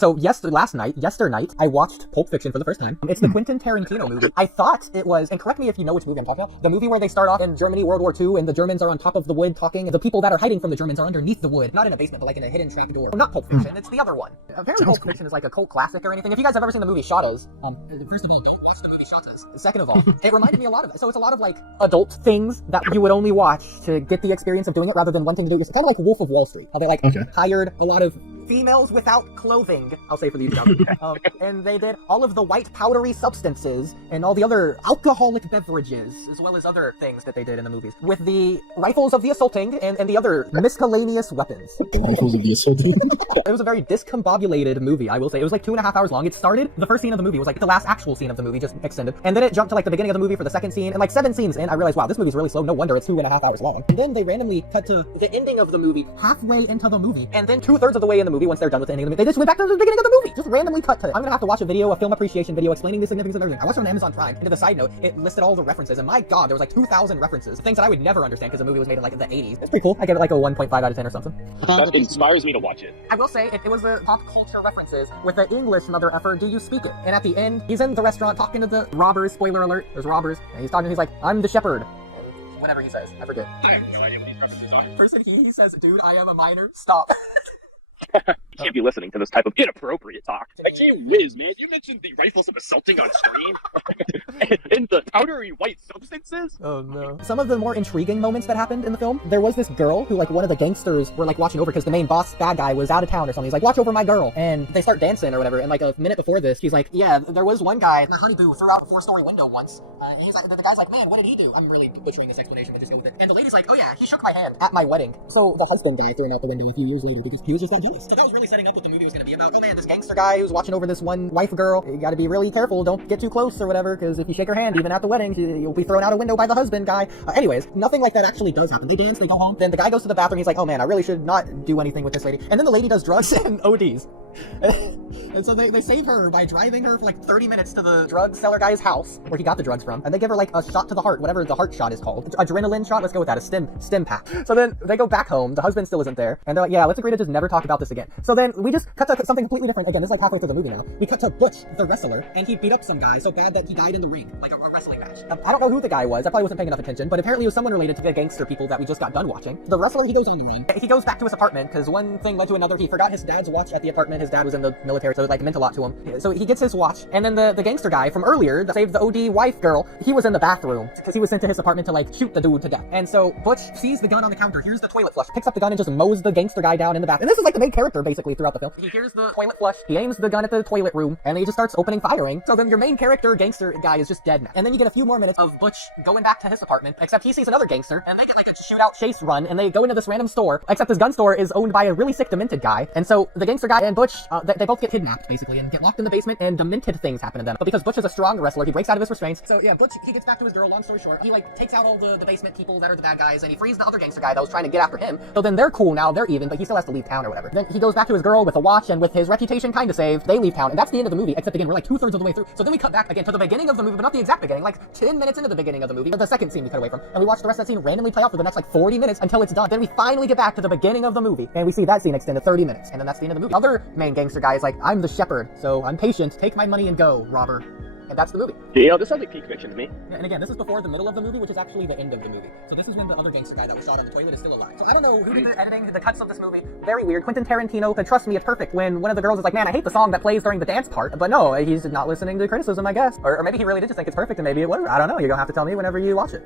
So yesterday night, I watched Pulp Fiction for the first time. It's the Quentin Tarantino movie. I thought it was, and correct me if you know which movie I'm talking about, the movie where they start off in Germany, World War II, and the Germans are on top of the wood talking, and the people that are hiding from the Germans are underneath the wood. Not in a basement, but like in a hidden trap door. Not Pulp Fiction, it's the other one. Apparently Pulp Fiction is like a cult classic or anything. If you guys have ever seen the movie Shadows, first of all, don't watch the movie Shadows. Second of all, it reminded me a lot of it. So it's a lot of like adult things that you would only watch to get the experience of doing it rather than wanting to do it yourself. Kind of like Wolf of Wall Street. How they like hired a lot of females without clothing, I'll say for these jobs. And they did all of the white powdery substances and all the other alcoholic beverages, as well as other things that they did in the movies, with the rifles of the assaulting and the other miscellaneous weapons. The rifles of the assaulting? It was a very discombobulated movie, I will say. It was like 2.5 hours long. It started, the first scene of the movie was like the last actual scene of the movie, just extended. And then it jumped to like the beginning of the movie for the second scene, and like 7 scenes in, I realized, wow, this movie's really slow. No wonder it's 2.5 hours long. And then they randomly cut to the ending of the movie, halfway into the movie. And then 2/3 of the way in the movie, once they're done with the ending of the movie, they just went back to the beginning of the movie. Just randomly cut to it. I'm gonna have to watch a video, a film appreciation video explaining the significance of everything. I watched it on Amazon Prime, and to the side note, it listed all the references, and my god, there was like 2,000 references. Things that I would never understand because the movie was made in like the 80s. It's pretty cool. I give it like a 1.5 out of 10 or something. That inspires me to watch it. I will say, it was the pop culture references with the English mother effer, do you speak it? And at the end, he's in the restaurant talking to the robbers, spoiler alert, there's robbers, and he's talking, he's like, I'm the shepherd. And whatever he says, I forget. I have no idea what these references are. Person he says, dude, I am a minor, stop. You can't be listening to this type of inappropriate talk. I can't whiz, man. You mentioned the rifles of assaulting on screen and the powdery white substances. Oh no. Some of the more intriguing moments that happened in the film, there was this girl who like one of the gangsters were like watching over because the main boss bad guy was out of town or something. He's like, watch over my girl. And they start dancing or whatever. And like a minute before this, he's like, yeah, there was one guy, the honeyboo, threw out a 4-story window once. He's like, the guy's like, man, what did he do? I'm really butchering this explanation, but just go with it. And the lady's like, oh yeah, he shook my hand at my wedding. So the husband guy threw him out the window a few years later because he was just that jealous. So that was really setting up what the movie was going to be about. Oh man, this gangster guy who's watching over this one wife girl, you gotta be really careful, don't get too close or whatever, because if you shake her hand, even at the wedding, you'll be thrown out a window by the husband guy. Anyways, nothing like that actually does happen. They dance, they go home, then the guy goes to the bathroom, he's like, oh man, I really should not do anything with this lady. And then the lady does drugs and ODs. And so they save her by driving her for like 30 minutes to the drug seller guy's house, where he got the drugs from, and they give her like a shot to the heart, whatever the heart shot is called. Adrenaline shot, let's go with that, a stim pack. So then they go back home, the husband still isn't there, and they're like, yeah, let's agree to just never talk about this again. So then we just cut to something completely different. Again, this is like halfway through the movie now. We cut to Butch, the wrestler, and he beat up some guy so bad that he died in the ring. Like a wrestling match. I don't know who the guy was, I probably wasn't paying enough attention, but apparently it was someone related to the gangster people that we just got done watching. The wrestler, he goes on the ring. He goes back to his apartment, because one thing led to another. He forgot his dad's watch at the apartment. His dad was in the military, so it like meant a lot to him. So he gets his watch, and then the gangster guy from earlier that saved the OD wife girl, he was in the bathroom, because he was sent to his apartment to like shoot the dude to death. And so Butch sees the gun on the counter, here's the toilet flush, picks up the gun and just mows the gangster guy down in the bathroom. And this is like the main character basically throughout the film. He hears the toilet flush, he aims the gun at the toilet room, and then he just starts opening firing. So then your main character, gangster guy, is just dead now. And then you get a few more minutes of Butch going back to his apartment, except he sees another gangster, and they get like a shootout chase run, and they go into this random store, except this gun store is owned by a really sick demented guy. And so the gangster guy and Butch, they both get kidnapped basically, and get locked in the basement, and demented things happen to them. But because Butch is a strong wrestler, he breaks out of his restraints. So yeah, Butch, he gets back to his girl, long story short, he like takes out all the basement people that are the bad guys, and he frees the other gangster guy that was trying to get after him. So then they're cool now, they're even, but he still has to leave town or whatever. Then he goes back to his girl with a watch, and with his reputation kinda saved, they leave town, and that's the end of the movie, except again, we're like 2/3 of the way through. So then we cut back again to the beginning of the movie, but not the exact beginning, like 10 minutes into the beginning of the movie, the second scene we cut away from, and we watch the rest of that scene randomly play out for the next like 40 minutes until it's done. Then we finally get back to the beginning of the movie, and we see that scene extended 30 minutes, and then that's the end of the movie. The other main gangster guy is like, I'm the shepherd, so I'm patient, take my money and go, robber. And that's the movie. Yeah, this sounds like peak fiction to me. Yeah, and again, this is before the middle of the movie, which is actually the end of the movie. So this is when the other gangster guy that was shot on the toilet is still alive. So I don't know who did the editing, the cuts of this movie. Very weird. Quentin Tarantino, but trust me, it's perfect. When one of the girls is like, man, I hate the song that plays during the dance part. But no, he's not listening to criticism, I guess. Or maybe he really did just think it's perfect, and maybe it was. I don't know. You're gonna have to tell me whenever you watch it.